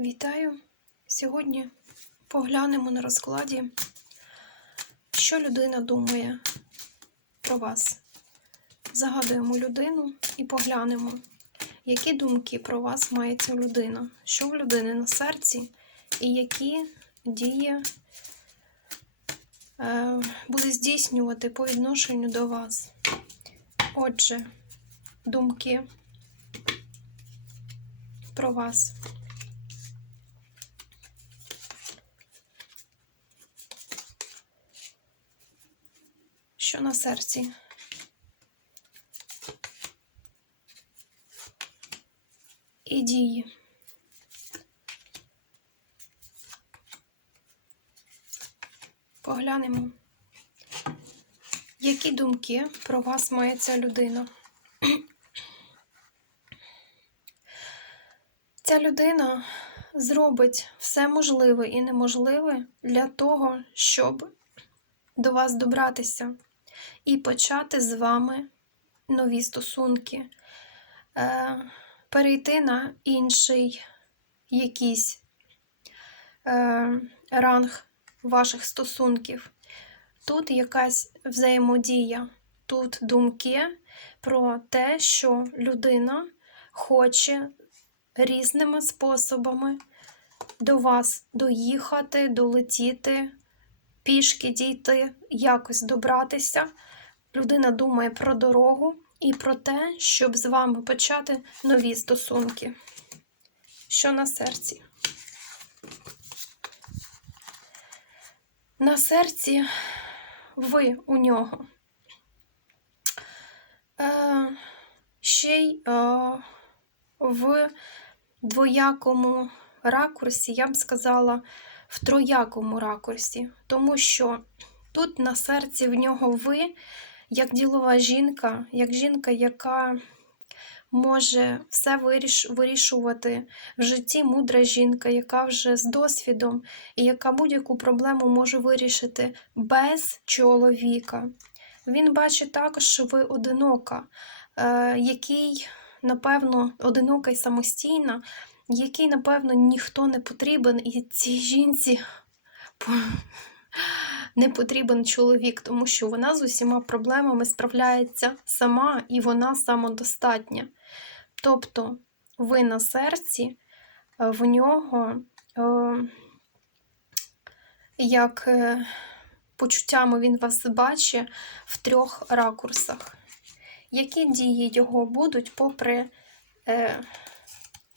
Вітаю! Сьогодні поглянемо на розкладі, що людина думає про вас. Загадуємо людину і поглянемо, які думки про вас має ця людина, що в людини на серці, і які дії е, буде здійснювати по відношенню до вас. Отже, думки про вас. Що на серці? І дії. Поглянемо, які думки про вас має ця людина. Ця людина зробить все можливе і неможливе для того, щоб до вас добратися і почати з вами нові стосунки, е, перейти на інший якийсь е, ранг ваших стосунків. Тут якась взаємодія, тут думки про те, що людина хоче різними способами до вас доїхати, долетіти, пішки дійти, якось добратися. Людина думає про дорогу і про те, щоб з вами почати нові стосунки. Що на серці? На серці ви у нього. Е, ще й е, в двоякому ракурсі, я б сказала, в троякому ракурсі, тому що тут на серці в нього ви, як ділова жінка, як жінка, яка може все вирішувати в житті мудра жінка, яка вже з досвідом і яка будь-яку проблему може вирішити без чоловіка. Він бачить також, що ви одинока, е, який, напевно, одинока і самостійна, який, напевно, ніхто не потрібен, і цій жінці не потрібен чоловік, тому що вона з усіма проблемами справляється сама і вона самодостатня. Тобто, ви на серці е, в нього, е, як е, почуттями він вас бачить в трьох ракурсах. Які дії його будуть попри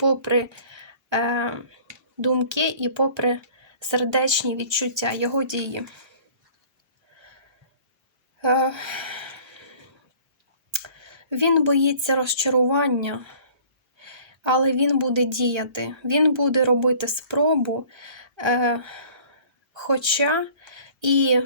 попри е, думки і попри сердечні відчуття його дії. Е, він боїться розчарування, але він буде діяти, він буде робити спробу, е, хоча і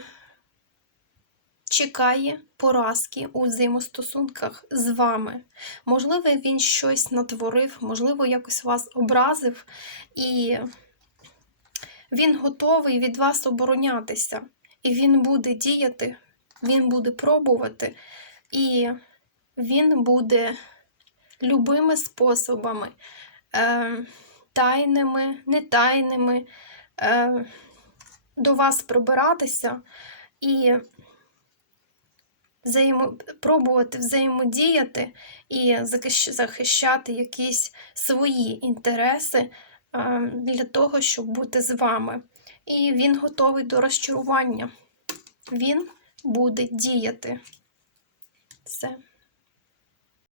чекає поразки у взаємостосунках з вами. Можливо, він щось натворив, можливо, якось вас образив, і він готовий від вас оборонятися. І він буде діяти, він буде пробувати, і він буде любими способами, е, тайними, нетайними, е, до вас пробиратися. І взаємо... пробувати взаємодіяти і захищати якісь свої інтереси для того, щоб бути з вами. І він готовий до розчарування. Він буде діяти. Все.